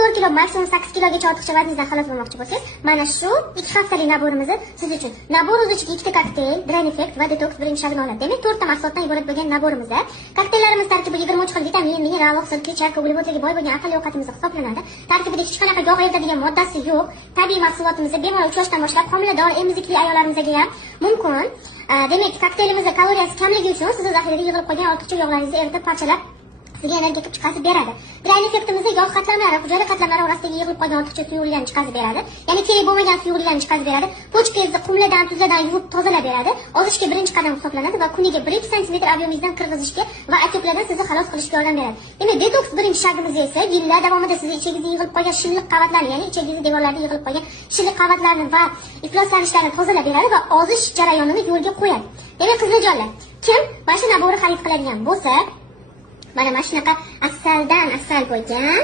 4 kilo, maksimum 8 kilogacha ortiqcha vazningizdan xalos bo'lmoqchi bo'lsangiz, mana shu 2 haftalik naborimizni siz uchun. Nabor o'z ichiga 2 ta kokteyl, Drain Effect va Detox birinchi shartni oladi. Demak, 4 ta mahsulotdan iborat bo'lgan naborimizda kokteyillarimiz tarkibi 23 xil vitamin, mineral, oqsil, kletchatka, uglevodlarga boy bo'lgan aqlli ovqatimiz hisoblanadi. Tarkibida hech qanaqa yog' eritadigan moddasi yo'q. Tabiiy mahsulotimizda bemalol 3 yoshdan boshlab homilador, emizikli ayollarimizga ham mumkin. Demak, kokteylimizda kaloriyasi kamligi uchun siz zaxirada yig'ilib qolgan ortiqcha yog'laringizni eritib parchalab sizga energiya chiqazib beradi. Drain Effectimizda yog' qatlamlari, hujayra qatlamlari orasidagi yig'ilib qolgan ortiqcha suyuqliklarni chiqazib beradi. Ya'ni kerak bo'lmagan suyuqliklarni chiqazib beradi. Pochkangizni qumlardan, tuzlardan yuvib tozalab beradi. Ozishga birinchi qadam hisoblanadi va kuniga 1-2 sm ob'emingizdan kirgizishga va otyoqlardan sizni xalos qilishga yordam beradi. Demak, detoks birinchi shartimiz esa yillar davomida sizni ichingizda yig'ilib qolgan shilliq qavatlarni, ya'ni ichingizni devorlarida yig'ilib qolgan shilliq qavatlarni va ifloslanishlarni tozalab beradi va ozish jarayonini yo'lga qo'yadi. Demak, qizlarjonlar, kim mana shu naborni xarid qiladigan bo'lsa, mana shunaqa afzal bo'lgan